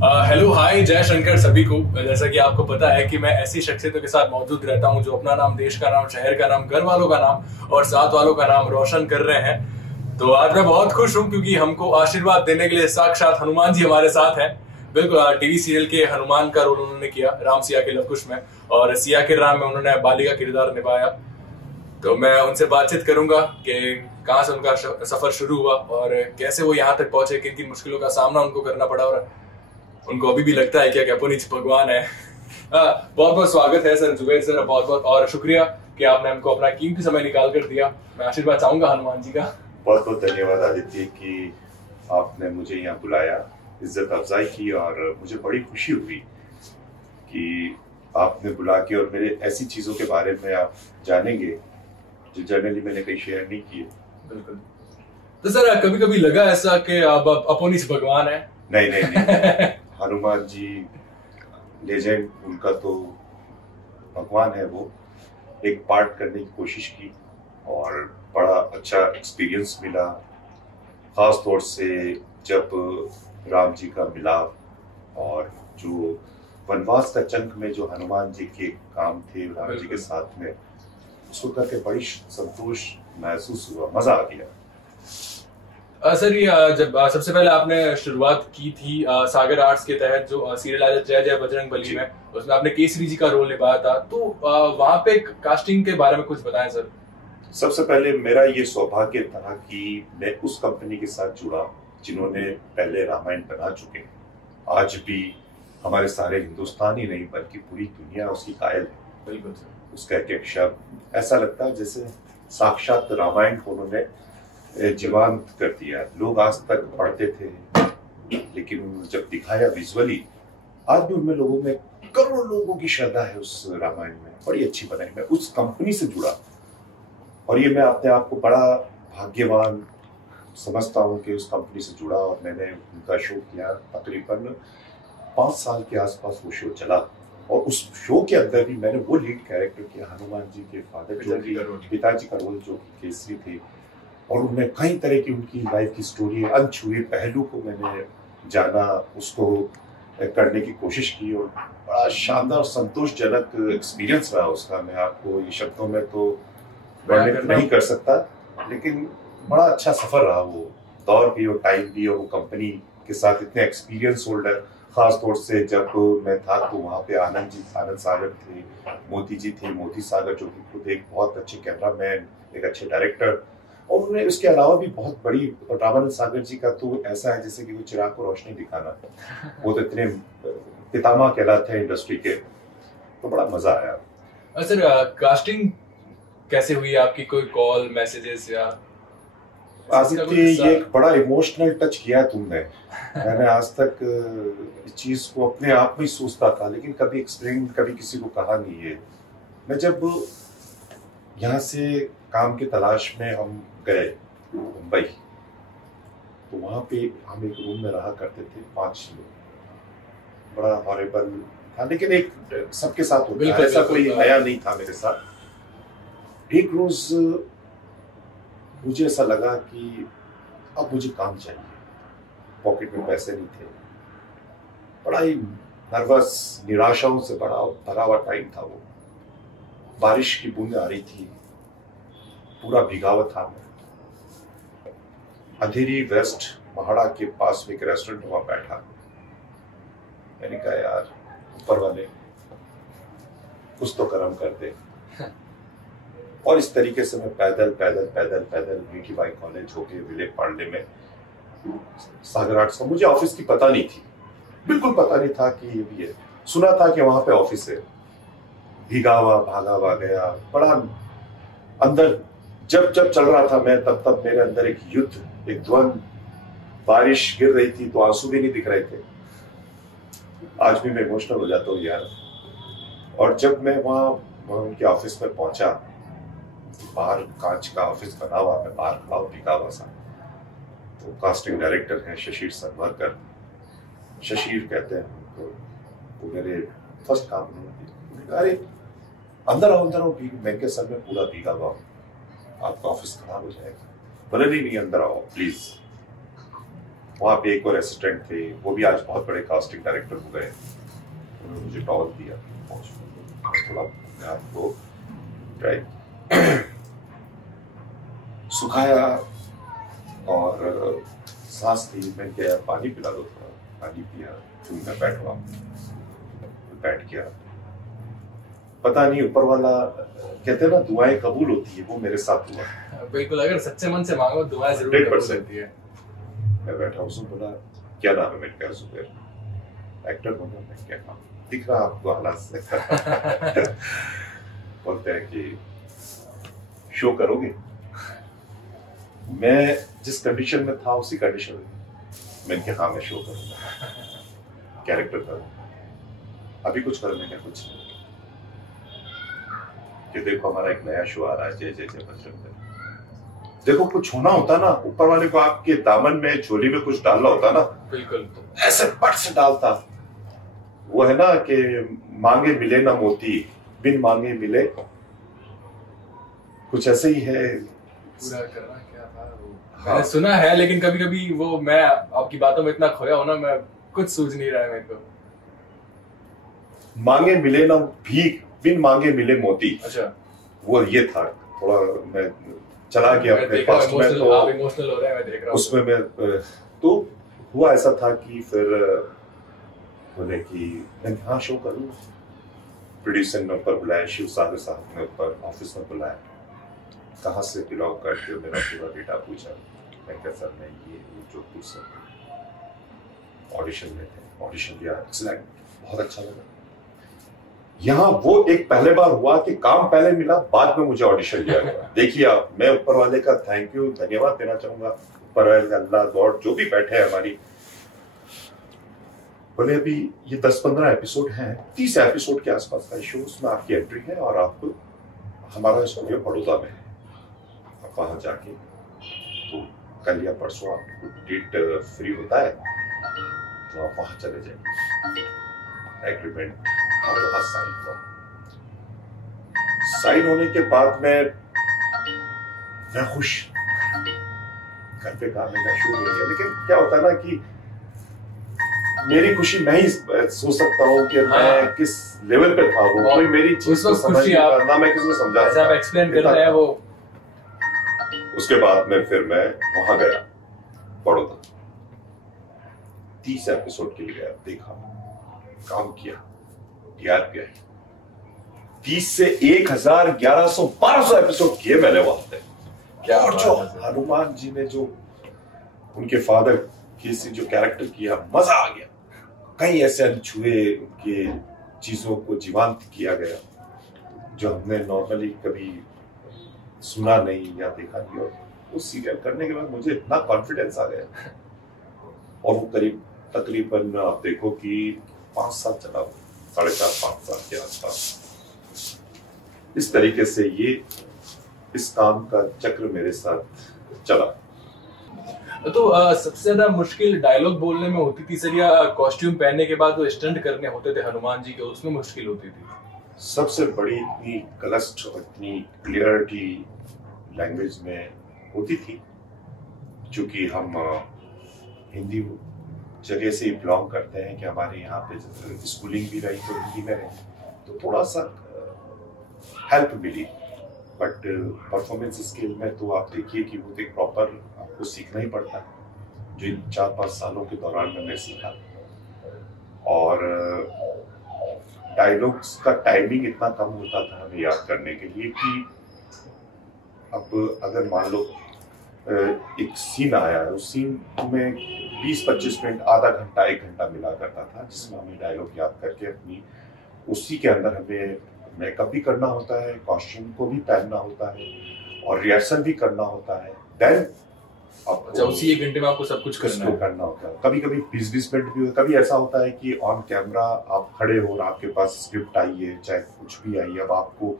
Hello hi जय शंकर सभी को। जैसा कि आपको पता है कि मैं ऐसी शख्सियतों के साथ मौजूद रहता हूं जो अपना नाम, देश का नाम, शहर का नाम, घर वालों का नाम और साथ वालों का नाम रोशन कर रहे हैं। तो आज मैं बहुत खुश हूं क्योंकि हमको आशीर्वाद देने के लिए साक्षात हनुमान जी हमारे साथ हैं। बिल्कुल, टीवी सीरियल के हनुमान का रोल उन्होंने किया राम सिया के लवकुश में, और सिया के राम में उन्होंने बाली का किरदार निभाया। तो मैं उनसे बातचीत करूंगा कि कहाँ से उनका सफर शुरू हुआ और कैसे वो यहाँ तक पहुंचे, किन किन मुश्किलों का सामना उनको करना पड़ा और उनको अभी भी लगता है क्या अपोनिच भगवान है। बहुत बहुत स्वागत है सर, जुबैर सर, बहुत बहुत और शुक्रिया कि आपने हमको अपना कीमती समय निकाल कर दिया। मैं आशीर्वाद चाहूंगा हनुमान जी का। बहुत बहुत धन्यवाद आदित्य कि आपने मुझे यहाँ बुलाया, इज्जत अफजाई की, और मुझे बड़ी खुशी हुई कि आपने बुला के और मेरे ऐसी चीजों के बारे में आप जानेंगे जो जनरली मैंने कहीं शेयर नहीं किए। बिल्कुल। तो सर कभी कभी लगा ऐसा कि आप अपोनिच भगवान है? नहीं नहीं नहीं हनुमान जी लेजेंड, उनका तो भगवान है। वो एक पार्ट करने की कोशिश की और बड़ा अच्छा एक्सपीरियंस मिला, खास तौर से जब राम जी का मिलाप और जो वनवास का चंक में जो हनुमान जी के काम थे राम जी के साथ में, उसको करके बड़ी संतोष महसूस हुआ, मजा आ गया। सर ये जब सबसे पहले आपने शुरुआत की थी सागर आर्ट्स के तहत जो सीरियल आया जय जय बजरंग बली में, उसमें आपने केसरी जी का रोल निभाया था, तो वहां पे कास्टिंग के बारे में कुछ बताएं सर। सबसे पहले मेरा ये सौभाग्य था कि मैं उस कंपनी के साथ जुड़ा जिन्होंने पहले रामायण बना चुके हैं। आज भी हमारे सारे हिंदुस्तान ही नहीं बल्कि पूरी दुनिया उसकी कायल है। बिल्कुल सर। उसका एक एक शब्द ऐसा लगता है जैसे साक्षात रामायण को उन्होंने जीवंत कर दिया। लोग आज तक पढ़ते थे लेकिन जब दिखाया विजुअली, आज भी उनमें लोगों में करोड़ों लोगों की श्रद्धा है उस रामायण में। बड़ी अच्छी बनाई। मैं उस कंपनी से जुड़ा और ये मैं अपने आप को बड़ा भाग्यवान समझता हूँ कि उस कंपनी से जुड़ा और मैंने उनका शो किया। तकरीबन 5 साल के आसपास वो शो चला और उस शो के अंदर भी मैंने वो लीड कैरेक्टर किया, हनुमान जी के फादर जो कि पिताजी का रोल जो कि केसरी थे, और उनमें कई तरह की उनकी लाइफ की स्टोरी, अनछुए पहलू को मैंने जाना, उसको करने की कोशिश की और बड़ा शानदार और संतोषजनक एक्सपीरियंस रहा उसका। मैं आपको ये शब्दों में तो वर्णन नहीं कर सकता, लेकिन बड़ा अच्छा सफर रहा वो दौर भी और टाइम भी, और वो कंपनी के साथ इतने एक्सपीरियंस होल्डर, खास तौर से जब मैं था तो वहाँ पे आनंद सागर थे, मोती जी थे, मोती सागर जो कि खुद एक बहुत अच्छे कैमरामैन, एक अच्छे डायरेक्टर, और उन्हें इसके अलावा भी बहुत बड़ी, रामानंद सागर जी का तो ऐसा है जैसे कि वो चिराग को रोशनी दिखाना, वो तो इतने पितामह कहलाते हैं इंडस्ट्री के। तो बड़ा मजा आया। सर कास्टिंग कैसे हुई आपकी? कोई कॉल, मैसेजेस या आदित्य, ये एक बड़ा इमोशनल टच किया तुमने। मैंने आज तक इस चीज को अपने आप में सोचता था लेकिन कभी एक्सप्लेन कभी किसी को कहा नहीं है। मैं जब यहाँ से काम की तलाश में हम गए मुंबई, तो वहाँ पे हम एक रूम में रहा करते थे 5 लोग। बड़ा हॉरेबल था लेकिन एक सबके साथ होता है, ऐसा कोई नया नहीं था मेरे साथ। एक रोज मुझे ऐसा लगा कि अब मुझे काम चाहिए, पॉकेट में पैसे नहीं थे, बड़ा ही नर्वस, निराशाओं से बड़ा भरा हुआ टाइम था वो। बारिश की बूंदें आ रही थी, पूरा भीगा हुआ था। मैं अंधेरी वेस्ट महाड़ा के पास में एक रेस्टोरेंट वहां बैठा। मैंने कहा यार ऊपर वाले कुछ तो कर्म कर दे। और इस तरीके से मैं पैदल पैदल पैदल पैदल मीठी बाई कॉलेज होके विले पांडे में सागर आर्ट्स का, मुझे ऑफिस की पता नहीं थी, बिल्कुल पता नहीं था कि ये भी है। सुना था कि वहां पे ऑफिस है। भीगा हुआ भागा हुआ गया, बड़ा अंदर जब जब चल रहा था मैं, तब तब मेरे अंदर एक युद्ध, एक द्वंद। बारिश गिर रही थी तो आंसू भी नहीं दिख रहे थे। आज भी मैं इमोशनल हो जाता हूँ यार। और जब मैं वहां उनके ऑफिस में पहुंचा, बाहर कांच का ऑफिस बना हुआ, मैं बाहर खड़ा हूँ भीगा हुआ सा। तो कास्टिंग डायरेक्टर है शशिर सरवरकर, शशिर कहते हैं उनको, वो मेरे फर्स्ट काम में। अरे अंदर आओ, मैं के सर में पूरा भीगा हुआ, आपका ऑफिस खराब हो जाएगा। बोले नहीं अंदर आओ प्लीज। वहाँ पे एक और असिस्टेंट थे, वो भी आज बहुत बड़े कास्टिंग डायरेक्टर हो गए। उन्होंने मुझे टॉवल दिया, थोड़ा अपने आप को ड्राई सुखाया और सांस ली। मैं क्या पानी पिला दो, थोड़ा पानी पिया, फिर मैं बैठ गया। पता नहीं ऊपर वाला, कहते हैं ना दुआएं कबूल होती है, वो मेरे साथ हुआ। बिल्कुल, अगर सच्चे मन से मांगो दुआएं जरूर कबूल होती है। मैं बैठा, उसने बोला क्या नाम है? मैंने कहा जुबैर। एक्टर बनना? मैं क्या काम दिख रहा आपको हालात से? बोलते हैं कि शो करोगे? मैं जिस कंडीशन में था उसी कंडीशन में मैंने कहा हाँ मैं शो करूंगा, कैरेक्टर करूंगा। अभी कुछ करने का कुछ नहीं कि देखो हमारा एक नया शो आ रहा है, जय जय जय बजरंग। देखो कुछ होना होता ना, ऊपर वाले को आपके दामन में झोली में कुछ डालना होता ना, बिल्कुल ऐसे पट से डालता। वो है ना कि मांगे मिले ना मोती, बिन मांगे मिले, कुछ ऐसे ही है। पूरा करना क्या था वो? हाँ। मैंने सुना है, लेकिन कभी कभी वो मैं आपकी बातों में इतना खोया हूं ना, मैं कुछ सूझ नहीं रहा है मेरे को। मांगे मिले ना भीख, बिन मांगे मिले मोती। अच्छा, वो ये था। थोड़ा मैं चला गया अपने पास्ट में, तो आप इमोशनल हो रहे हैं, मैं देख रहा हूं। उसमें मैं तो हुआ ऐसा था कि फिर बोले कि मैं हाँ शो करूँ। प्रोड्यूसर ने ऊपर बुलाया, शिव सागर साहब ने ऊपर ऑफिस में बुलाया, कहाँ से बिलोंग करते हो, मेरा पूरा डेटा पूछा। मैं क्या सर मैं ये जोधपुर से, ऑडिशन में थे, ऑडिशन दिया, सिलेक्ट, बहुत अच्छा लगा। यहाँ वो एक पहले बार हुआ कि काम पहले मिला, बाद में मुझे ऑडिशन दिया गया। देखिए आप, मैं ऊपर वाले का थैंक यू, धन्यवाद देना चाहूंगा। ऊपर वाले अल्लाह गॉड जो भी बैठे हैं हमारी, बोले अभी ये 10-15 एपिसोड हैं, 30 एपिसोड के आसपास का शो, उसमें आपकी एंट्री है और आप हमारा स्टूडियो बड़ौदा में है, आप वहां जाके तो कल या परसों आपको डेट फ्री होता है तो आप वहां चले जाएंगे। एग्रीमेंट हमारे वहां साइन हुआ। साइन होने के बाद मैं खुश, घर पे काम का शुरू हो गया। लेकिन क्या होता है ना कि मेरी खुशी मैं ही सोच सकता हूँ कि मैं किस लेवल पे था। वो कोई मेरी चीज को समझ नहीं पा रहा, मैं किसी को समझा सकता। आप एक्सप्लेन कर रहे हैं वो। उसके बाद में फिर मैं वहां गया बड़ौदा, 30 एपिसोड के लिए गया, देखा, काम किया, DRP 30 से 1000, 1100, 1200 एपिसोड किए मैंने वहां पे। क्या और जो हनुमान जी ने जो उनके फादर की जो कैरेक्टर किया, मजा आ गया। कई ऐसे अनछुए उनके चीजों को जीवंत किया गया जो हमने नॉर्मली कभी सुना नहीं या देखा नहीं। और उस सीरियल करने के बाद मुझे इतना कॉन्फिडेंस आ गया, और वो तकरीबन आप देखो कि 5 साल चला, 4.5-5 साल के आसपास। इस तरीके से ये इस काम का चक्र मेरे साथ चला। तो सबसे ज्यादा मुश्किल डायलॉग बोलने में होती थी सर, या कॉस्ट्यूम पहनने के बाद जो स्टंट करने होते थे हनुमान जी के, उसमें मुश्किल होती थी? सबसे बड़ी इतनी क्लस्ट और इतनी क्लियरिटी लैंग्वेज में होती थी, क्योंकि हम हिंदी जगह से ही बिलोंग करते हैं कि हमारे यहाँ पे स्कूलिंग भी रही तो हिंदी में रही, तो थोड़ा सा हेल्प मिली। बट परफॉर्मेंस स्किल में तो आप देखिए कि वो एक प्रॉपर आपको सीखना ही पड़ता है, जो इन 4-5 सालों के दौरान मैंने सीखा। और डायलॉग्स का टाइमिंग इतना कम होता था हमें याद करने के लिए कि अब अगर मान लो एक सीन आया है, उस सीन में 20-25 मिनट, आधा घंटा, 1 घंटा मिला करता था, जिसमें हमें डायलॉग याद करके अपनी उसी के अंदर हमें मेकअप भी करना होता है, कॉस्ट्यूम को भी पहनना होता है और रिहर्सल भी करना होता है। देन अच्छा, उसी 1 घंटे में आपको सब कुछ करना होता है। कभी कभी 20-20 मिनट भी, कभी ऐसा होता है कि ऑन कैमरा आप खड़े हो और आपके पास स्क्रिप्ट आई है, चाहे कुछ भी आई है, अब आपको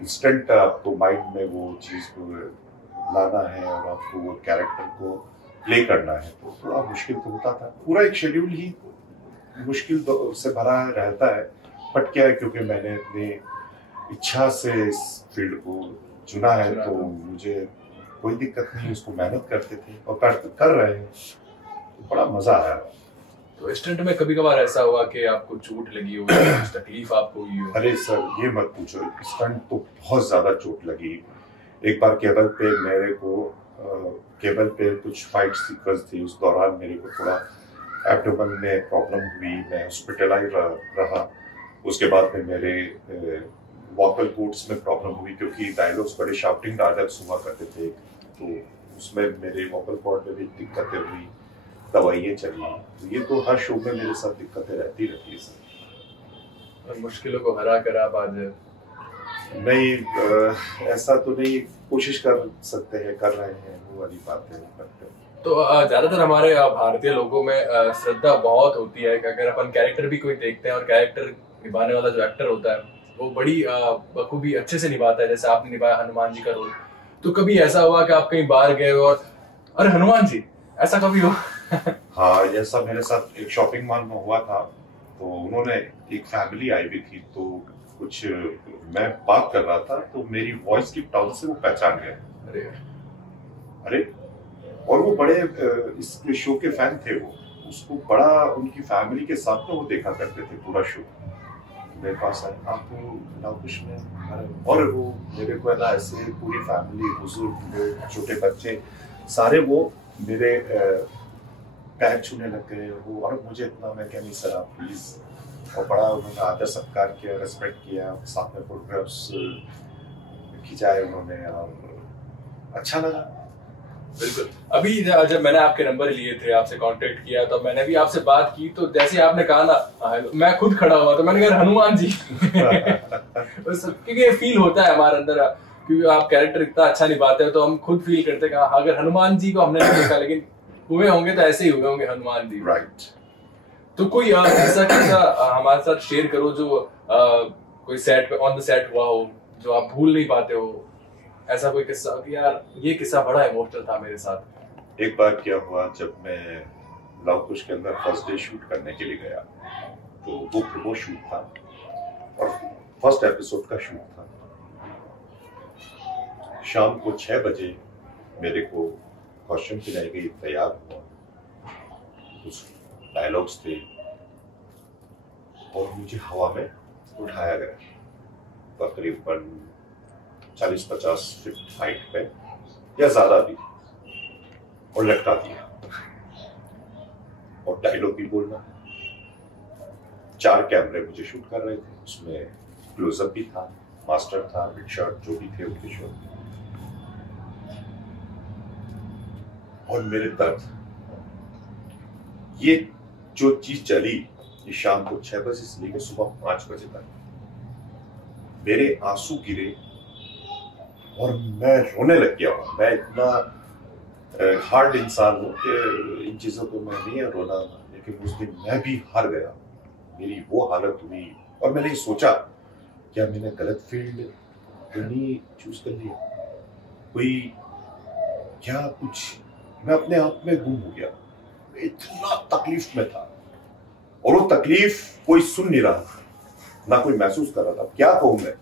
इंस्टेंट आपको माइंड में वो चीज को लाना है और आपको वो कैरेक्टर को प्ले करना है, तो थोड़ा मुश्किल तो होता था। पूरा एक शेड्यूल ही मुश्किल से भरा रहता है। बट क्या है, क्योंकि मैंने अपनी इच्छा से इस फील्ड को चुना है, तो मुझे कोई दिक्कत नहीं, उसको मेहनत करते थे और कर रहे हैं। तो बड़ा मजा आया। तो स्टंट में कभी कभार ऐसा हुआ कि आपको चोट लगी हो या कुछ तकलीफ आपको हुई हो? अरे सर ये मत पूछो, स्टंट तो बहुत ज्यादा चोट लगी। एक बार केबल पे मेरे को केबल पे कुछ फाइट सीक्वेंस थी, उस दौरान मेरे को थोड़ा एब्डोमेन में प्रॉब्लम हुई, मैं हॉस्पिटलाइज रहा। उसके बाद में मेरे वोकल कोर्ड्स में प्रॉब्लम हुई, क्योंकि डायलॉग्स बड़े शाउटिंग डायलॉग्स हुआ करते थे, तो उसमें मेरे वोकल कॉर्ड में भी दिक्कतें हुई, दवाइयाँ चली। तो ये तो हर शो में मेरे साथ दिक्कतें रहती है सर। और मुश्किलों को हरा कर आप आज? नहीं, ऐसा तो नहीं, कोशिश कर सकते हैं, कर रहे हैं, वो वाली बातें करते हैं। तो ज्यादातर हमारे भारतीय लोगों में श्रद्धा बहुत होती है कि अगर अपन कैरेक्टर भी कोई देखते हैं और कैरेक्टर निभाने वाला जो एक्टर होता है वो बड़ी बखूबी अच्छे से निभाता है, जैसे आपने निभाया हनुमान जी का रोल। तो कभी ऐसा हुआ कि आप कहीं बाहर गए और अरे हनुमान जी, ऐसा कभी हो? हाँ, ऐसा मेरे साथ एक शॉपिंग मॉल में हुआ था। तो उन्होंने, एक फैमिली आई हुई थी, तो कुछ मैं बात कर रहा था तो मेरी वॉइस की टोन से वो पहचान गए। अरे और वो बड़े इस शो के फैन थे, वो उसको बड़ा उनकी फैमिली के साथ में वो देखा करते थे पूरा शो। मेरे पास आए, आपको लवकुश में, और वो मेरे को ना ऐसे पूरी फैमिली, बुजुर्ग, छोटे बच्चे सारे वो मेरे पैर छूने लग गए वो, और मुझे इतना, मैं क्या नहीं सर आप प्लीज। और बड़ा उन्होंने आदर सत्कार किया, रेस्पेक्ट किया, साथ में फोटोग्राफ्स खिंचाए उन्होंने, और अच्छा लगा। बिल्कुल। अभी जब मैंने आपके नंबर लिए थे, आपसे कांटेक्ट किया, तो मैंने भी आपसे बात की, तो जैसे आपने कहा ना, मैं खुद खड़ा हुआ, तो मैंने कहा हनुमान जी। क्योंकि ये फील होता है हमारे अंदर, क्योंकि आप कैरेक्टर इतना अच्छा निभाते हैं, तो हम खुद फील करते हैं कि अगर हनुमान जी को हमने नहीं देखा, लेकिन हुए होंगे तो ऐसे ही हुए होंगे हनुमान जी। राइट। तो कोई ऐसा किस्सा हमारे साथ शेयर करो जो कोई सेट पे, ऑन द सेट हुआ हो, जो आप भूल नहीं पाते हो। ऐसा कोई किस्सा कि यार ये किस्सा बड़ा इमोशनल था मेरे साथ। एक बार क्या हुआ, जब मैं लवकुश के अंदर फर्स्ट डे शूट करने के लिए गया, तो वो शूट था और फर्स्ट एपिसोड का शूट था। शाम को 6 बजे मेरे को कॉस्ट्यूम पहनाई गई, तैयार हुआ, कुछ डायलॉग्स थे, और मुझे हवा में उठाया गया तकरीबन 40-50 फीट हाइट पे या ज्यादा भी, और लटका दिया, और डायलॉग भी बोलना। 4 कैमरे मुझे शूट कर रहे थे, उसमें क्लोजअप भी था, मास्टर था, बिग शॉट जो भी थे उनके शॉट, और मेरे दर्द, ये जो चीज चली, ये शाम को 6 बजे से लेकर सुबह 5 बजे तक मेरे आंसू गिरे और मैं रोने लग गया। मैं इतना हार्ड इंसान हूं कि इन चीजों को मैं नहीं रोना, लेकिन उस दिन मैं भी हार गया, मेरी वो हालत हुई। और मैंने सोचा, क्या मैंने गलत फील्ड तो नहीं चूज कर लिया, कोई क्या कुछ, मैं अपने आप में गुम हो गया। मैं इतना तकलीफ में था, और वो तकलीफ कोई सुन नहीं रहा था, ना कोई महसूस कर रहा था, क्या कहूं मैं।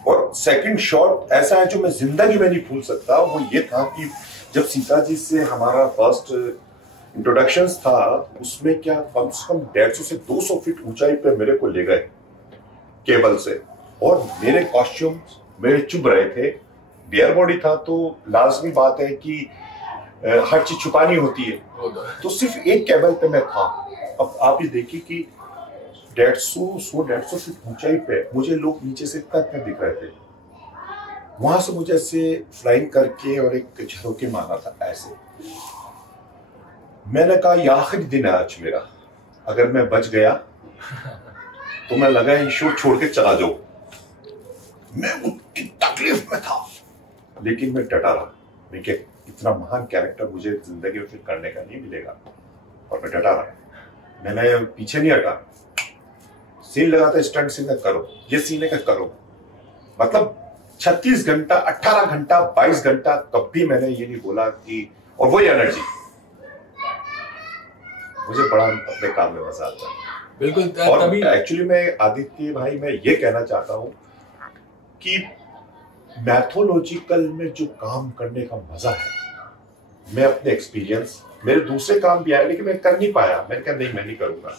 और सेकंड शॉट ऐसा है जो मैं जिंदगी में नहीं भूल सकता, वो ये था कि जब सीता जी से हमारा फर्स्ट इंट्रोडक्शन था, उसमें क्या कम से कम 150 से 200 फीट ऊंचाई पे मेरे को ले गए केबल से, और मेरे कॉस्ट्यूम मेरे चुभ रहे थे, बियर बॉडी था, तो लाजमी बात है कि हर चीज छुपानी होती है, तो सिर्फ एक केबल पे मैं था। अब आप ये देखिए कि 150 फीट ऊंचाई पे मुझे लोग नीचे से इतना दिख रहे थे, वहां से मुझे ऐसे फ्लाइंग करके और एक झरोके मारा था ऐसे। मैंने कहा ये आखिरी दिन है आज मेरा, अगर मैं बच गया तो मैं लगा ये शो छोड़ के चला जाऊं। मैं उतनी तकलीफ में था, लेकिन मैं डटा रहा, मैं क्या इतना महान कैरेक्टर मुझे जिंदगी में फिर करने का नहीं मिलेगा, और मैं डटा रहा, मैंने पीछे नहीं हटा। सीन लगा था, स्टंट सीन का करो, ये सीन का करो, मतलब 36 घंटा, 18 घंटा, 22 घंटा, कभी मैंने ये नहीं बोला कि, और वही एनर्जी, मुझे बड़ा अपने काम में मजा आता है। बिल्कुल। और एक्चुअली मैं आदित्य भाई, मैं ये कहना चाहता हूं कि मैथोलॉजिकल में जो काम करने का मजा है, मैं अपने एक्सपीरियंस मेरे दूसरे काम भी आए लेकिन मैं कर नहीं पाया। मैंने कहा नहीं, मैं नहीं करूंगा।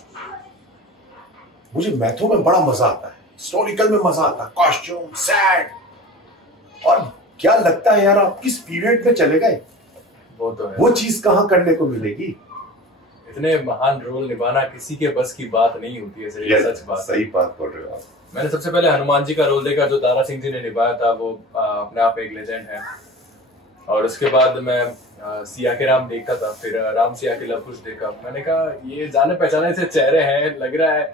मुझे मैथों में बड़ा मजा आता है, हिस्टोरिकल में मजा आता है, कॉस्ट्यूम सेट, और क्या लगता है यार आप किस पीरियड में चले गए। वो तो है, वो चीज कहाँ करने को मिलेगी। इतने महान रोल निभाना किसी के बस की बात नहीं होती है, सच बात। सही बात बोल रहे हो आप। मैंने सबसे पहले हनुमान जी का रोल देखा जो दारा सिंह जी ने निभाया था, वो अपने आप एक लेजेंड है। और उसके बाद मैं सिया के राम देखा था, फिर राम सिया के लव कुश देखा। मैंने कहा ये जाने पहचाने से चेहरे हैं, लग रहा है।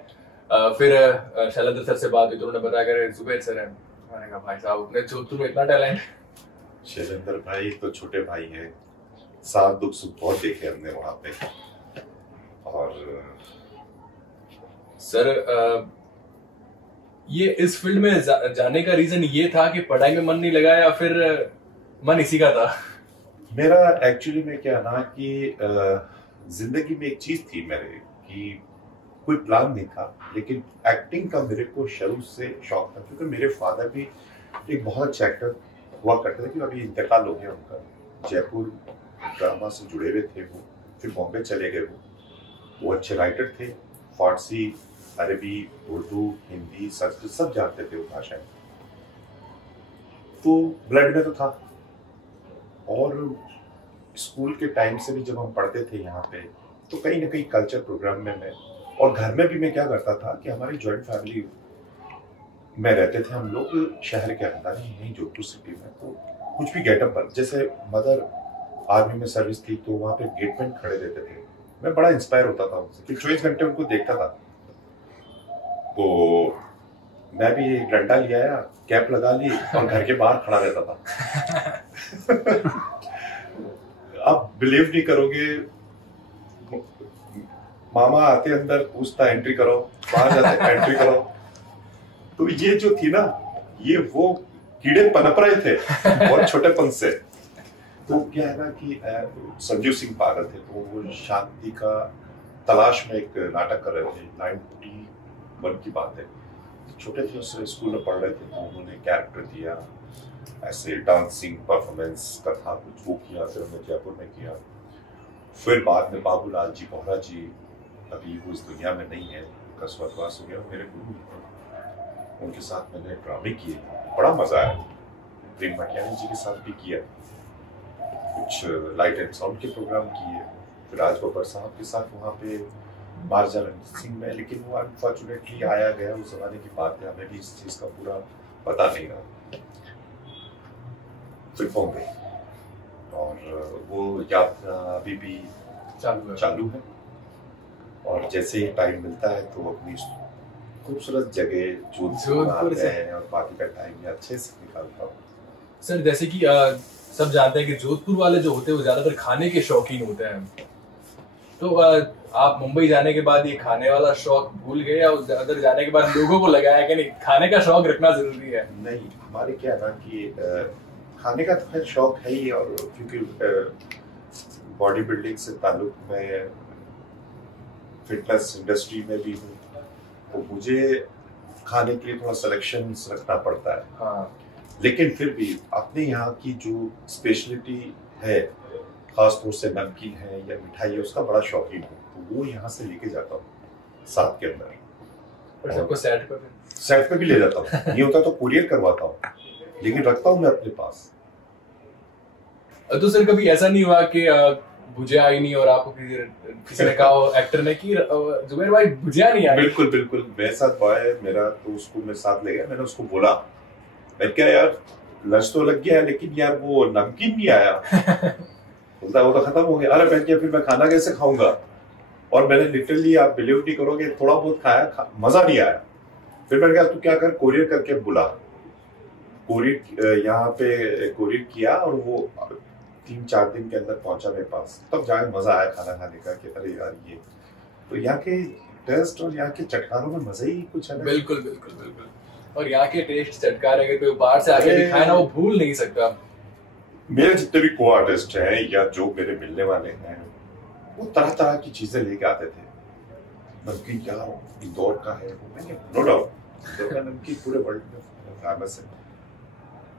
फिर शैलेंद्र सर से बात हुई तो उन्होंने बताया कि जुबैर सर है। मैंने कहा भाई साहब अपने जोधपुर में इतना टैलेंट। शैलेंद्र भाई तो छोटे भाई हैं, साथ दुख सुख बहुत देखे हमने वहां पे। और सर ये इस फील्ड में जाने का रीजन ये था कि पढ़ाई में मन नहीं लगा या फिर मन इसी का था? मेरा एक्चुअली में क्या ना कि जिंदगी में एक चीज थी मेरे कि कोई प्लान नहीं था, लेकिन एक्टिंग का मेरे को शुरू से शौक था, क्योंकि मेरे फादर भी एक बहुत अच्छे एक्टर हुआ करते थे कि अभी इंतकाल हो गया उनका। जयपुर ड्रामा से जुड़े हुए थे वो, फिर बॉम्बे चले गए। वो अच्छे राइटर थे, फारसी, अरबी, उर्दू, हिंदी, संस्कृत सब जानते थे वो भाषाएं, तो ब्लड में तो था। और स्कूल के टाइम से भी जब हम पढ़ते थे यहाँ पे, तो कहीं ना कहीं कल्चर प्रोग्राम में मैं, और घर में भी मैं क्या करता था कि हमारी जॉइंट फैमिली में रहते थे हम लोग शहर के अंदर ही, नहीं जोधपुर सिटी में। तो कुछ भी गेटअप पर, जैसे मदर आर्मी में सर्विस थी तो वहाँ पे गेटमैन खड़े रहते थे, मैं बड़ा इंस्पायर होता था उनसे, कि 24 घंटे उनको देखता था। तो मैं भी एक डंडा ले आया, कैप लगा ली और घर के बाहर खड़ा रहता था। आप बिलीव नहीं करोगे, मामा आते अंदर, पूछता एंट्री करो, बाहर जाते एंट्री करो। तो ये जो थी ना, ये वो कीड़े पनप रहे थे बहुत छोटेपन से। तो क्या है ना कि संजीव सिंह पागल थे, तो वो शांति का तलाश में एक नाटक कर रहे थे, 91 की बात है। छोटे थे, उससे स्कूल में पढ़ रहे थे, तो उन्होंने कैरेक्टर दिया, ऐसे डांसिंग परफॉर्मेंस का था कुछ, वो किया। फिर हमने जयपुर में किया। फिर बाद में बाबूलाल जी बोहरा जी, अभी वो इस दुनिया में नहीं है, उनका स्वर्गवास हो गया, मेरे गुरु थे, उनके साथ मैंने ड्रामे किए, बड़ा मजा आया। प्रेम भटियानी जी के साथ भी किया, कुछ लाइट एंड साउंड के प्रोग्राम किए। फिर राज बब्बर साहब के साथ वहाँ पे महाराजा रणजीत सिंह में, लेकिन वो अनफॉर्चुनेटली आया गया, उस जमाने की बात है, हमें भी इस चीज का पूरा पता नहीं रहा। फिर बॉम्बे, और वो यात्रा अभी भी चालू है। और जैसे ही टाइम मिलता है तो अपनी खूबसूरत जगह जोधपुर आते हैं और बाकी का टाइम अच्छे से निकालता हूँ। सर जैसे कि सब जानते हैं कि जोधपुर वाले जो होते हैं वो ज्यादातर खाने के शौकीन होते हैं, तो आप मुंबई जाने के बाद ये खाने वाला शौक भूल गए या उधर जाने के बाद लोगों को लगाया कि नहीं खाने का शौक रखना जरूरी है? नहीं, हमारे क्या ना कि खाने का तो खैर शौक है ही, और क्योंकि बॉडी बिल्डिंग से ताल्लुक में, फिटनेस इंडस्ट्री में भी हूँ, तो मुझे खाने के लिए थोड़ा सिलेक्शन रखना पड़ता है। हाँ। लेकिन फिर भी अपने यहाँ की जो स्पेशलिटी है, खास तौर से नमकीन है या मिठाई है, उसका बड़ा शौकीन हूँ, तो वो यहाँ से लेके जाता हूँ साथ के अंदर, और सबको सेट पे भी ले जाता हूँ। ये होता तो कुरियर करवाता हूँ, लेकिन रखता हूँ मैं अपने पास। तो सर कभी ऐसा नहीं हुआ कि भुजिया आई नहीं और आपको किसी ने कहा एक्टर ने कि जुबैर भाई भुजिया नहीं आई? बिल्कुल बिल्कुल, मेरे साथ बॉय मेरा, तो उसको मेरे साथ ले गया। मैंने उसको बोला, मैं क्या यार लंच तो लग गया है, लेकिन यार वो नमकीन नहीं आया। बोलता वो तो खत्म हो गया। अरे मैं क्या, फिर मैं खाना कैसे खाऊंगा? और मैंने लिटरली, आप बिलीव नहीं करोगे, थोड़ा बहुत खाया, मजा नहीं आया। फिर मैंने कहा तू क्या कर, कोरियर करके बुला। कोरियर यहाँ पे कोरियर किया और वो 3-4 दिन के अंदर पहुंचा मेरे पास। तब जाके मजा आया खाना खाने का कि अरे यार ये तो यहाँ के टेस्ट और यहाँ के चटकारों में मजा ही कुछ है ना। बिल्कुल बिल्कुल बिल्कुल। और यहाँ के टेस्ट चटकार अगर कोई बाहर से आके दिखाए ना, वो भूल नहीं सकता। मेरे जितने भी को आर्टिस्ट हैं या जो मेरे मिलने वाले हैं, वो तरह तरह की चीजें लेके आते थे। नमकीन यार इंदौर का है, मैंने नो डाउट इंदौर का नमकीन पूरे वर्ल्ड में फेमस है,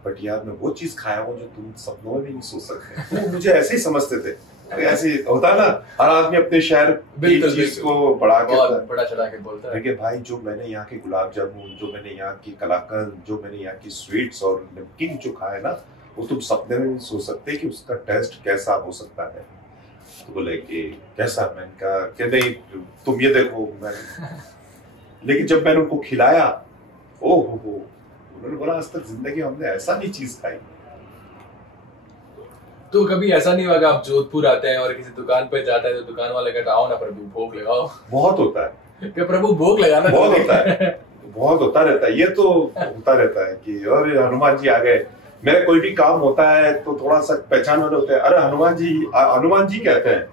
बट यार मैं वो चीज खाया हूँ जो तुम सपनों में भी नहीं सोच सकते। वो मुझे ऐसे ही समझते थे। ऐसे होता है ना, हर आदमी अपने शहर की चीज को बढ़ा के बड़ा चढ़ा के बोलता है। देखिए भाई, जो मैंने यहाँ के गुलाब जामुन, जो मैंने यहाँ की कलाकंद, जो मैंने यहाँ की स्वीट्स और नमकीन जो खाया ना, वो तुम सपने में नहीं सोच सकते कि उसका टेस्ट कैसा हो सकता है। तो बोले कि कैसा, मैंने कहा कि नहीं तुम ये देखो। मैंने लेकिन जब मैंने उनको खिलाया, ओ हो, उन्होंने बोला आज तक जिंदगी हमने ऐसा नहीं चीज खाई। तो कभी ऐसा नहीं हुआ कि आप जोधपुर आते हैं और किसी दुकान पे जाते हैं तो दुकान वाले कहता आओ ना प्रभु भोग लगाओ? बहुत होता है कि प्रभु भोग लगाना। बहुत होता है, बहुत होता रहता है। ये तो होता रहता है कि अरे हनुमान जी आ गए। मेरा कोई भी काम होता है तो थोड़ा सा पहचान वाले होते हैं, अरे हनुमान जी कहते हैं।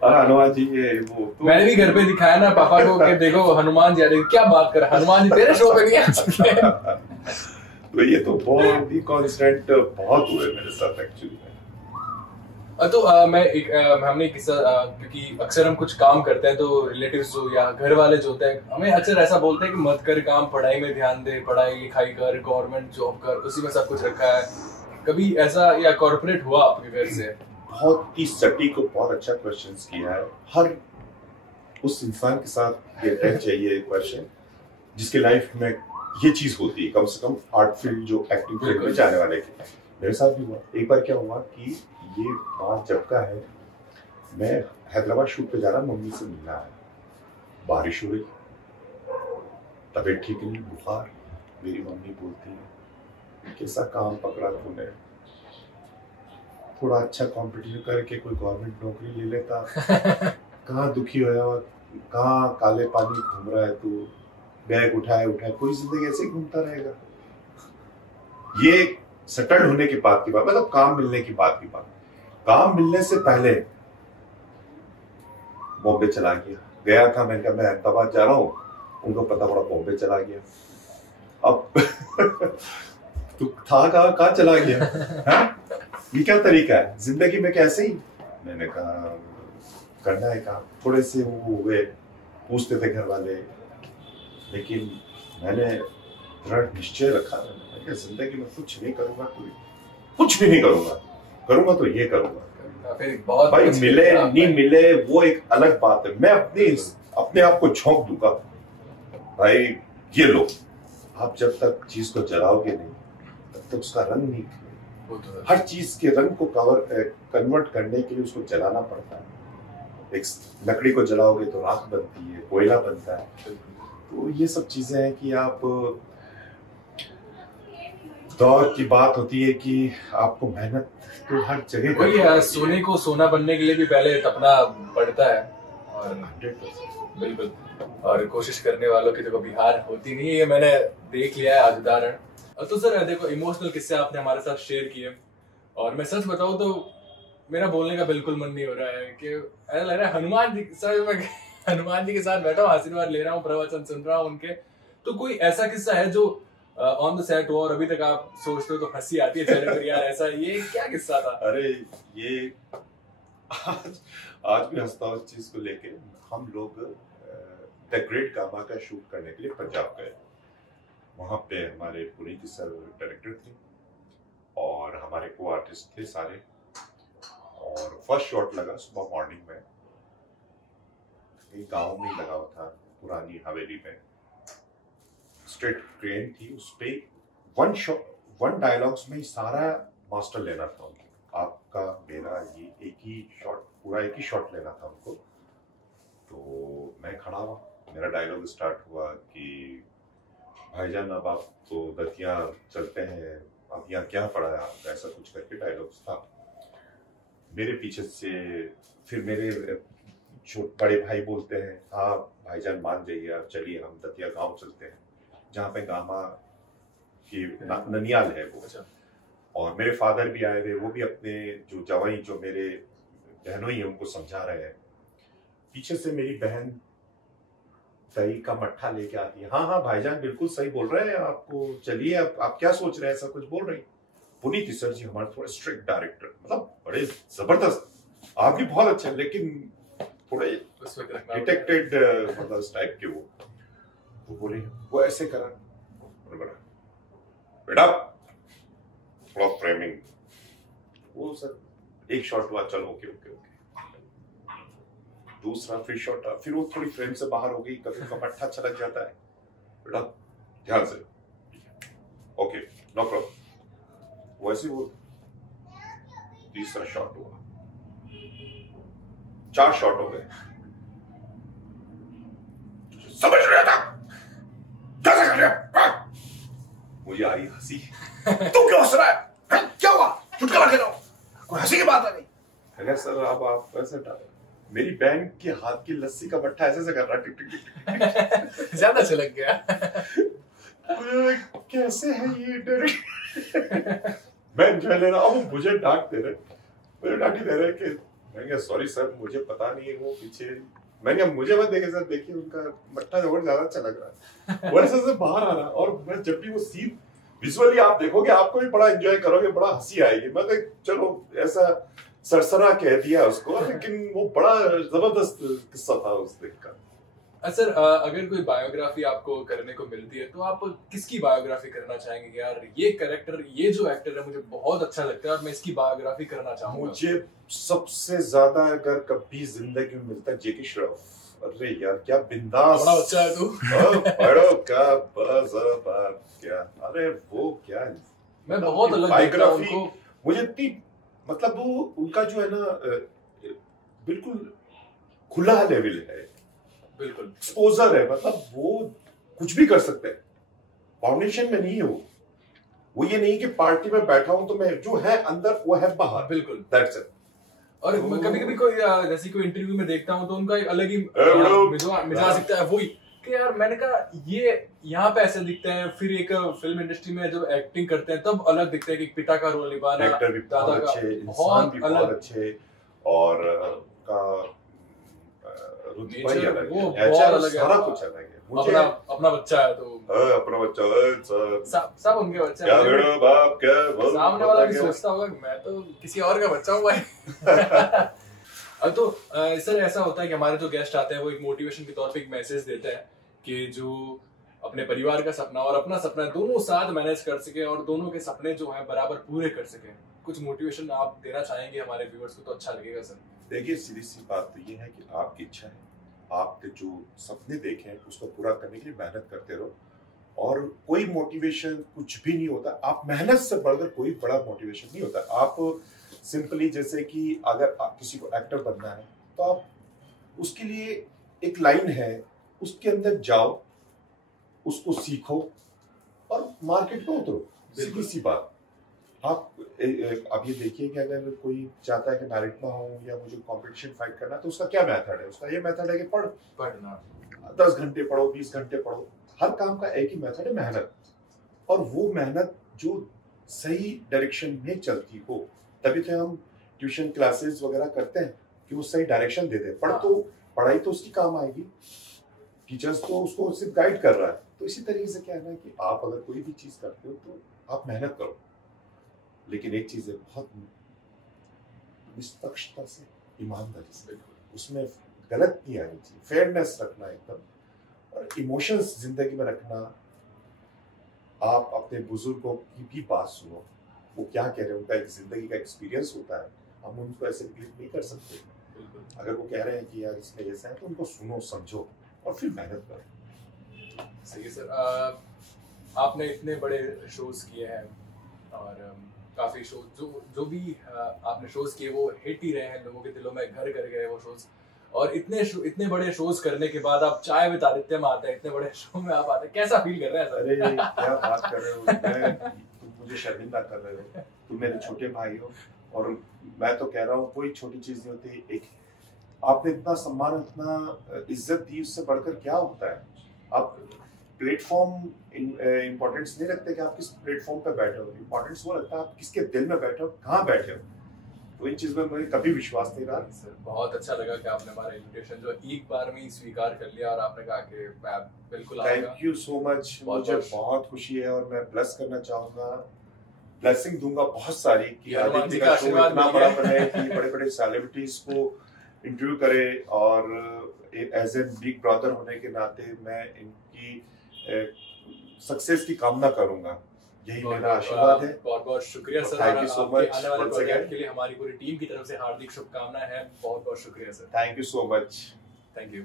अरे हनुमान जी ये वो तो मैंने भी घर पे दिखाया ना पापा को कि देखो हनुमान जी आ रहे। क्या बात कर, हनुमान जी तेरे शो पे नहीं आ सकते? तो ये तो बहुत ही कॉन्स्टेंट बहुत हुए मेरे साथ एक्चुअली। तो हमने किस्सा, क्योंकि अक्सर हम कुछ काम करते हैं तो रिलेटिव्स जो या घर वाले जो होते हैं हमें अक्सर ऐसा बोलते हैं कि मत कर काम, पढ़ाई में ध्यान दे, पढ़ाई लिखाई कर, गवर्नमेंट जॉब कर, उसी में सब कुछ रखा है। कभी ऐसा या कॉर्पोरेट हुआ आपके घर से? बहुत ही सटीक और बहुत अच्छा क्वेश्चन किया है। हर उस इंसान के साथ ये अटैच चाहिए क्वेश्चन जिसके लाइफ में ये चीज होती है, कम से कम आर्ट फील्ड जो एक्टिंग फील्ड में जाने वाले के। मेरे साथ भी हुआ। एक बार क्या हुआ कि ये बात जब का है, मैं हैदराबाद शूट पे जा रहा, मम्मी से मिलना है, बारिश हो रही, तबीयत ठीक नहीं, बुखार। मेरी मम्मी बोलती है कैसा काम पकड़ा तूने, थोड़ा अच्छा कॉम्पिटिशन करके कोई गवर्नमेंट नौकरी ले लेता। कहाँ दुखी होया, कहाँ काले पानी घूम रहा है तू, बैग उठाए पूरी जिंदगी ऐसे ही घूमता रहेगा। ये सेटल्ड होने की बात की बात, मतलब काम मिलने की बात की बात। काम मिलने से पहले बॉम्बे चला गया था। मैंने कहा मैं अहमदाबाद जा रहा हूँ, उनको पता पड़ा बॉम्बे चला गया। अब तू था कहाँ चला गया है? ये क्या तरीका है जिंदगी में, कैसे ही। मैंने कहा करना है काम। थोड़े से वो हुए, पूछते थे घर वाले, लेकिन मैंने दृढ़ निश्चय रखा था। मैंने कहा जिंदगी में कुछ नहीं करूंगा तो कुछ भी नहीं करूंगा तो ये करूंगा। फिर बहुत भाई मिले नहीं मिले वो एक अलग बात है। मैं अपने आप को झोंक दूंगा भाई, ये लो। आप जब तक चीज को जलाओगे नहीं तब तक उसका रंग नहीं। हर चीज के रंग को कन्वर्ट करने के लिए उसको जलाना पड़ता है। एक लकड़ी को जलाओगे तो राख बनती है, कोयला बनता है। तो ये सब चीजें हैं कि आप दौर की बात होती है कि आपको मेहनत तो हर जगह वही सोने को सोना बनने के लिए भी पहले तपना पड़ता है। और 100% बिल्कुल, और कोशिश करने वालों की तो कभी हार होती नहीं है, ये मैंने देख लिया है आज उदाहरण। तो सर देखो, इमोशनल किस्से आपने हमारे साथ शेयर किए, और मैं सच बताऊं तो मेरा बोलने का बिल्कुल मन नहीं हो रहा है कि ऐसा लग रहा है हनुमान जी सर मैं हनुमान जी के साथ बैठा हूँ, आशीर्वाद ले रहा हूँ, प्रवचन सुन रहा हूँ उनके। तो कोई ऐसा किस्सा है जो ऑन द सेट हो और अभी तक आप सोचते हो तो हंसी आती है चेहरे पर, यार ऐसा ये क्या किस्सा था? अरे ये आज भी हंसता हूँ इस चीज को लेके। हम लोग द ग्रेट गामा का शूट करने के लिए पंजाब गए। वहां पे हमारे पुनीत सर डायरेक्टर थे और हमारे को आर्टिस्ट थे सारे। और फर्स्ट शॉट लगा सुबह मॉर्निंग में, एक गांव में लगा हुआ था, पुरानी हवेली में। स्ट्रेट ट्रेन थी, उस पे वन डायलॉग्स में ही सारा मास्टर लेना था उनको। आपका मेरा ये एक ही शॉट, पूरा एक ही शॉट लेना था उनको। तो मैं खड़ा हुआ, मेरा डायलॉग स्टार्ट हुआ कि भाईजान अब आप तो दतिया चलते हैं, अब यहाँ क्या पड़ा है आपका, ऐसा कुछ करके डायलॉग्स था। मेरे पीछे से फिर मेरे बड़े भाई बोलते हैं हाँ भाईजान मान जाइए, आप चलिए हम दतिया गांव चलते हैं जहाँ पे गामा की ननियाल है वो। और मेरे फादर भी आए थे, वो भी अपने जो जवाई जो मेरे बहनों ही उनको समझा रहे हैं। पीछे से मेरी बहन दही का मट्ठा लेके आती है, हाँ हाँ भाईजान बिल्कुल सही बोल रहे हैं, आपको चलिए आप क्या सोच रहे हैं, ऐसा कुछ बोल रही। पुनीत सर जी हमारे थोड़े स्ट्रिक्ट डायरेक्टर, मतलब बड़े जबरदस्त, आप भी बहुत अच्छे लेकिन थोड़े डिटेक्टेड मतलब इस टाइप के। वो बोले, वो ऐसे करा, बेटा थोड़ा फ्रेमिंग, वो सर एक शॉट हुआ, चलो ओके ओके ओके, दूसरा फिर शॉट, फिर वो थोड़ी फ्रेम से बाहर हो गई, कभी उनका मट्ठा छलक जाता है, बेटा ध्यान से, ओके नो प्रॉब्लम। वैसे वो तीसरा शॉट हुआ, 4 शॉट हो गए, समझ रहा था कैसे कर रहा है? मुझे आई हंसी, तू क्यों हंस रहा है? क्या हुआ? चुटकुला खेलो, कोई हंसी की बात है नहीं। अरे सर अब आप ऐसे मेरी बहन के हाथ की लस्सी का मट्ठा ऐसे कर रहा है, टिक टिक टिक ज्यादा छलक गया। कैसे है ये डर। मैं एंजॉय ले रहा हूँ, मुझे डांट दे रहे, मुझे डांट ही दे रहे कि मैं क्या, सॉरी सर मुझे पता नहीं है, वो पीछे, मैंने मुझे मत देखे सर, देखिए उनका मट्ठा और ज्यादा अच्छा लग रहा है, वैसे से बाहर आ रहा। और मैं जब भी वो सीन विजुअली आप देखोगे, आपको भी बड़ा एंजॉय करोगे, बड़ा हंसी आएगी। मैं चलो ऐसा सरसरा कह दिया उसको, लेकिन वो बड़ा जबरदस्त किस्सा था उस दिन का। सर अगर कोई बायोग्राफी आपको करने को मिलती है तो आप किसकी बायोग्राफी करना चाहेंगे? यार ये कैरेक्टर, ये जो एक्टर है मुझे बहुत अच्छा लगता है और मैं इसकी बायोग्राफी करना चाहूंगा। मुझे सबसे ज्यादा अगर कभी जिंदगी में मिलता है जेकी श्रॉफ। अरे यार क्या बिंदास, बड़ा अच्छा है तू। बड़ो का बाज़ार क्या, अरे वो क्या, मैं बहुत अलग देखता हूं उनको। मुझे इतनी, मतलब वो उनका जो है ना बिल्कुल खुला लेवल है, बिल्कुल एक्सपोजर है, मतलब वो कुछ भी कर सकते हैं, फाउंडेशन में नहीं है वो ये नहीं कि पार्टी में बैठा हूं तो मैं जो है अंदर वो है बाहर, बिल्कुल दैट्स इट। और कभी-कभी कोई जैसे कोई इंटरव्यू में देखता हूं तो उनका एक अलग ही मिजाज दिखता है, वही कि यार मैंने कहा ये यहाँ पे ऐसे दिखते हैं, फिर एक फिल्म इंडस्ट्री में जब एक्टिंग करते हैं तब अलग दिखता है कि पिता का रोल निभाना, एक्टर भी बहुत अच्छे, इंसान भी बहुत अच्छे, और का रुतबा ही अलग है, नेचर सारा कुछ अलग है। मुझे अपना बच्चा है तो अपना बच्चा, सब उनके बच्चे क्या बेटा बाप क्या, सामने वाला भी सोचता होगा मैं तो किसी और का बच्चा हूँ भाई। अब तो सर ऐसा होता है कि हमारे जो गेस्ट आते हैं वो एक मोटिवेशन के तौर पे एक मैसेज देते हैं कि जो अपने परिवार का सपना और अपना सपना दोनों साथ मैनेज कर सके और दोनों के सपने जो हैं बराबर पूरे कर सके। कुछ मोटिवेशन आप देना चाहेंगे हमारे व्यूअर्स को तो अच्छा लगेगा सर। देखिए सीधी सी बात तो ये है कि आपकी इच्छा है, आपके जो सपने देखे हैं उसको पूरा करने के लिए मेहनत करते रहो, और कोई मोटिवेशन कुछ भी नहीं होता, आप मेहनत से बढ़कर कोई बड़ा मोटिवेशन नहीं होता। आप सिंपली जैसे कि अगर आप किसी को एक्टर बनना है तो आप उसके लिए एक लाइन है, उसके अंदर जाओ, उसको सीखो और मार्केट में उतरो, सीधी सी बात। आप अब ये देखिए कि अगर कोई चाहता है कि मैरिट में हो या मुझे कंपटीशन फाइट करना, तो उसका क्या मेथड है? उसका ये मेथड है कि पढ़ना, 10 घंटे पढ़ो, 20 घंटे पढ़ो। हर काम का एक ही मेथड है, मेहनत। और वो मेहनत जो सही डायरेक्शन में चलती हो, तभी तो हम ट्यूशन क्लासेस वगैरह करते हैं कि वो सही डायरेक्शन दे दे। पढ़ाई तो उसकी काम आएगी, टीचर्स तो उसको सिर्फ गाइड कर रहा है। तो इसी तरीके से क्या है ना कि आप अगर कोई भी चीज करते हो तो आप मेहनत करो, लेकिन एक चीज है, बहुत निष्पक्षता से, ईमानदारी से, उसमें गलत नहीं आनी चाहिए, फेयरनेस रखना एकदम, और इमोशंस जिंदगी में रखना। आप अपने बुजुर्गों की भी बात सुनो, वो क्या कह रहे हैं, उनका एक जिंदगी का एक्सपीरियंस होता है, हम उनको ऐसे क्लिक नहीं कर सकते। अगर वो कह रहे हैं कि यार इसमें ऐसा है तो उनको सुनो, समझो और फिर मेहनत करो। सही है सर। आपने इतने बड़े शोज किए हैं और काफी शो जो भी आपने शोज किए वो हिट ही रहे हैं, लोगों के दिलों में घर कर गए वो शोज। और इतने बड़े शोज करने के बाद आप चाय विद आदित्य में आते हैं, इतने बड़े शो में आप आते हैं, कैसा फील कर रहे हैं सर? अरे क्या बात कर रहे हो, तुम मुझे शर्मिंदा कर रहे हो, तुम मेरे छोटे भाई हो। और मैं तो कह रहा हूँ कोई छोटी चीज नहीं होती, एक आपने इतना सम्मान, इतना इज्जत दी, उससे बढ़कर क्या होता है। आप प्लेटफॉर्म इंपॉर्टेंस नहीं रखते कि आप किस प्लेटफॉर्म पे बैठे हो, इंपॉर्टेंस वो लगता है आप किसके दिल में बैठे हो, कहाँ बैठे हो। तो इन चीज में मुझे कभी विश्वास नहीं रहा। सर बहुत अच्छा लगा कि आपने हमारा इनविटेशन जो एक बार में ही स्वीकार कर लिया और आपने कहा कि मैं बिल्कुल आऊंगा। थैंक यू सो मच, मुझे बहुत खुशी है और मैं ब्लेस करना चाहूंगा, ब्लेसिंग दूंगा बहुत सारी कि आदित्य का शो इतना बड़ा बने कि बड़े-बड़े सेलिब्रिटीज को इंटरव्यू करे, और एज ए बिग ब्रदर होने के नाते मैं इनकी सक्सेस की कामना करूंगा। यही मेरा आशीर्वाद है। बहुत बहुत शुक्रिया sir. Thank you so much आने वाले प्रोजेक्ट के लिए हमारी पूरी टीम की तरफ से हार्दिक शुभकामनाएं हैं। बहुत बहुत शुक्रिया sir. Thank you so much. Thank you.